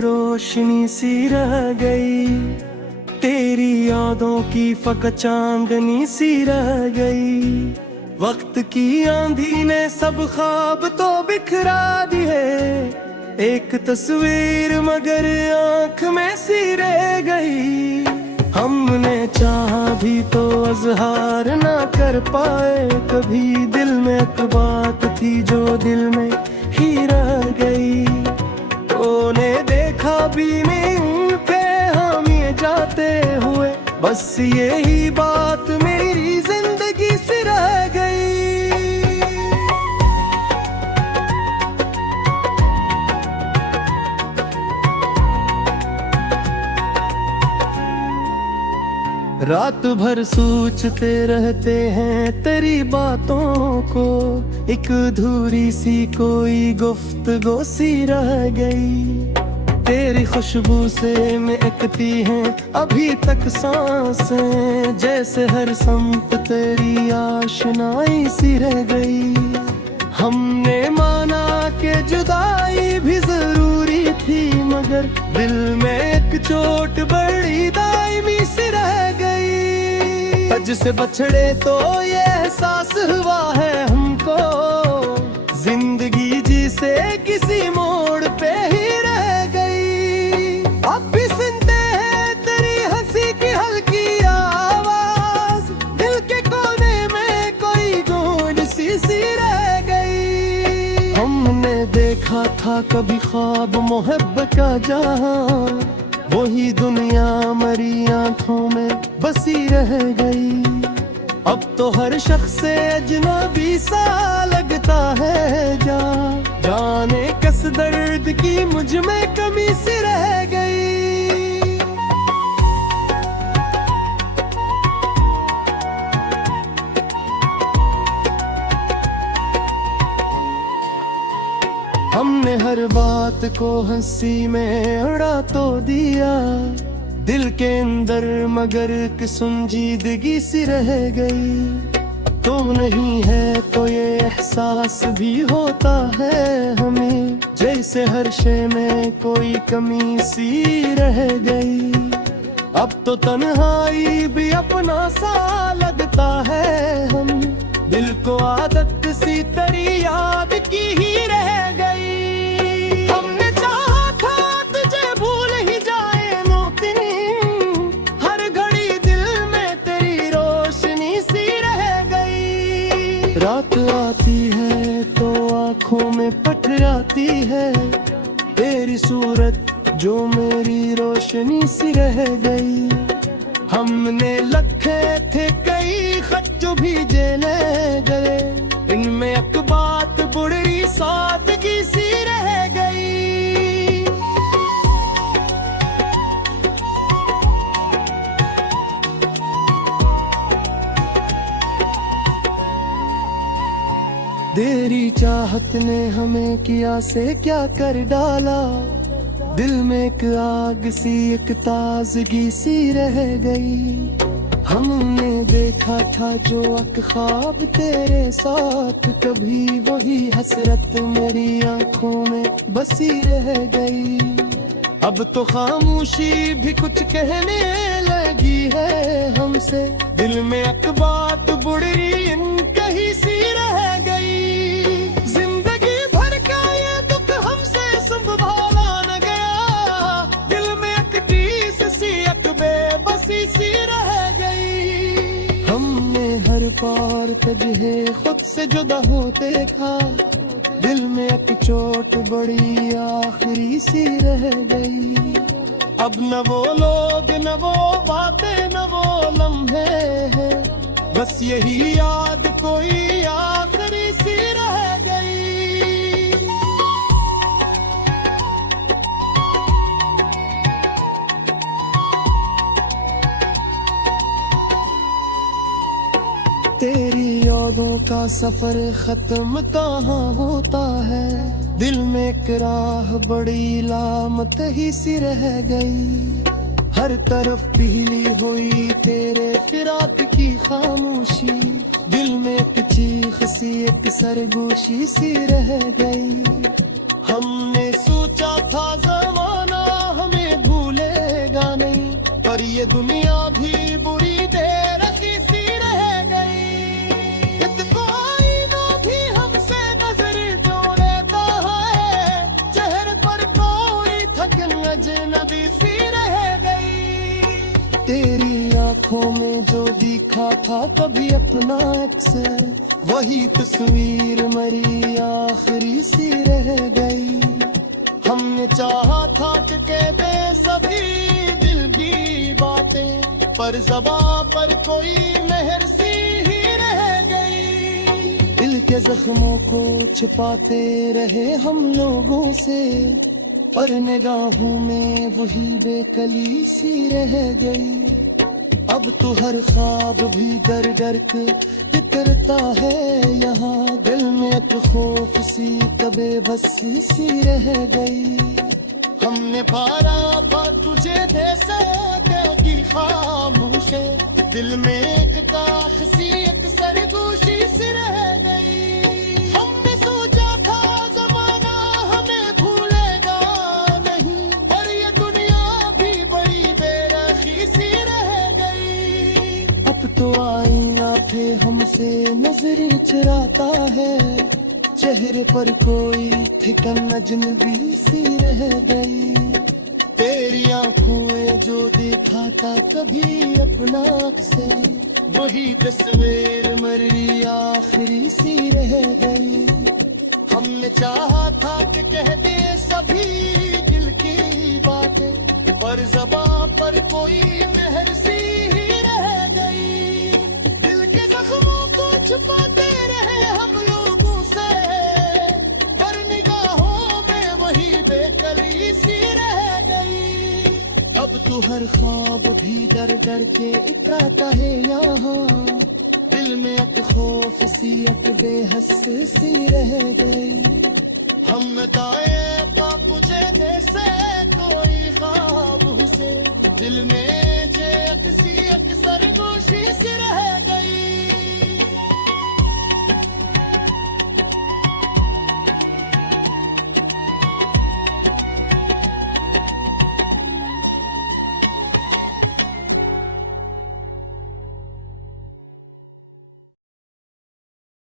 रोशनी सी रह गई, तेरी यादों की फकत चांदनी सी रह गई। वक्त की आंधी ने सब ख्वाब तो बिखरा दिए, एक तस्वीर मगर आंख में सी रह गई। हमने चाहा भी तो अजहार ना कर पाए कभी, दिल में एक बात थी जो दिल में ही रह गई। तूने देखा भी नहीं उन पे हम ये जाते हुए, बस यही बात मेरी जिंदगी से रह गई। रात भर सोचते रहते हैं तेरी बातों को, एक अधूरी सी कोई गुफ्तगू सी रह गई। तेरी खुशबू से महकती हैं अभी तक सांसें, जैसे हर समत तेरी आशनाई सी रह गई। हमने माना कि जुदाई भी जरूरी थी, मगर दिल में एक चोट बड़ी दायमी सी रह गई। आज से बछड़े तो ये एहसास हुआ है हमको, जिंदगी जी से किसी मोड़ पे ही रह गई। अब भी सुनते हैं तेरी हंसी की हल्की आवाज, दिल के कोने में कोई गूंज सी रह गई। हमने देखा था कभी ख्वाब मोहब्बत का जहां, वही दुनिया मरी आंखों में बसी रह गई। अब तो हर शख्स से अजनबी सा लगता है, जाने किस दर्द की मुझ में कमी सी रह गई। हमने हर बात को हंसी में उड़ा तो दिया, दिल के अंदर मगर एक संजीदगी सी रह गई। तुम नहीं है तो ये एहसास भी होता है हमें, जैसे हर शय में कोई कमी सी रह गई। अब तो तन्हाई भी अपना सा लगता है हम, दिल को आदत सी तेरी याद की ही रह गई। हमने चाहा था तुझे भूल ही जाए मोतिन, हर घड़ी दिल में तेरी रोशनी सी रह गई। रात आती है तो आंखों में पटराती है तेरी सूरत जो मेरी रोशनी सी रह गई। हमने लिखे थे कई खत जो भेजे ले गए, इनमें एक बात बुरी सादगी सी रह गई। तेरी चाहत ने हमें किया से क्या कर डाला, दिल में एक आग सी एक ताजगी सी रह गई। हमने देखा था जो ख्वाब तेरे साथ, कभी वही हसरत मेरी आंखों में बसी रह गई। अब तो खामोशी भी कुछ कहने लगी है हमसे, दिल में एक बात बुरी कहीं सी रह गई। जिंदगी भर का ये दुख हमसे संभाला न गया, दिल में एक टीस सी एक बेबसी सी रह गई। हमने हर पार तुझे खुद से जुदा होते देखा, दिल में एक चोट बड़ी आखिरी सी रह गई। अब न वो लोग न वो बातें न वो लम्हे हैं, बस यही याद कोई आखिरी सी रह गई। तेरी यादों का सफर खत्म कहाँ होता है, दिल में एक राह बड़ी लामत ही सी रह गई। हर तरफ पीली हुई तेरे फिराक की खामोशी, दिल में एक चीख सी एक सरगोशी सी रह गई। हमने सोचा था ज़माना पर ये दुनिया भी बुरी देर सी रह गई। इतना आईना भी हमसे नजर जोड़ता है, चेहरे पर कोई थकन अजनबी सी रह गई। तेरी आंखों में जो दिखा था कभी अपना एक्स, वही तस्वीर मरी आखिरी सी रह गई। हमने चाहा था कि कह दे सभी दिल की बातें, पर ज़बां पर कोई मेहर सी ही रह गई। दिल के जख्मों को छिपाते रहे हम लोगों से, पर निगाहों में वही बेकली सी रह गई। अब तो हर ख्वाब भी डर डर के बिखरता है यहाँ, दिल में एक खौफ सी कबे बस सी रह गई। हमने पारा पा तुझे दे सके की खामोशी, दिल में एक काख सी एक सरगोशी सी रह गई। हमने सोचा था ज़माना हमें भूलेगा नहीं, पर ये दुनिया भी बड़ी बेरखी सी रह गई। अब तो आईना पे हमसे नजर चुराता है, चेहरे पर कोई ठिकन अजनबी सी रह गई। तेरी आंखों में जो देखा था कभी अपना से, वही तस्वीर मरी आखिरी सी रह गई। हमने चाहा था कि कह दे सभी दिल की बातें, पर ज़बां पर कोई मेहर सी ही रह गई। दिल के जख्मों को छुपाते रहे हम लोगों से, पर निगाहों में वही बेकली सी रह गई। अब तो हर ख्वाब भी डर डर के इकराता है यहाँ, दिल में एक खौफ सी एक बेहस सी रह गई। हम नताए तुझे जैसे कोई ख्वाब हुसे, दिल में जे एक सी एक सरगोशी सी रह गई।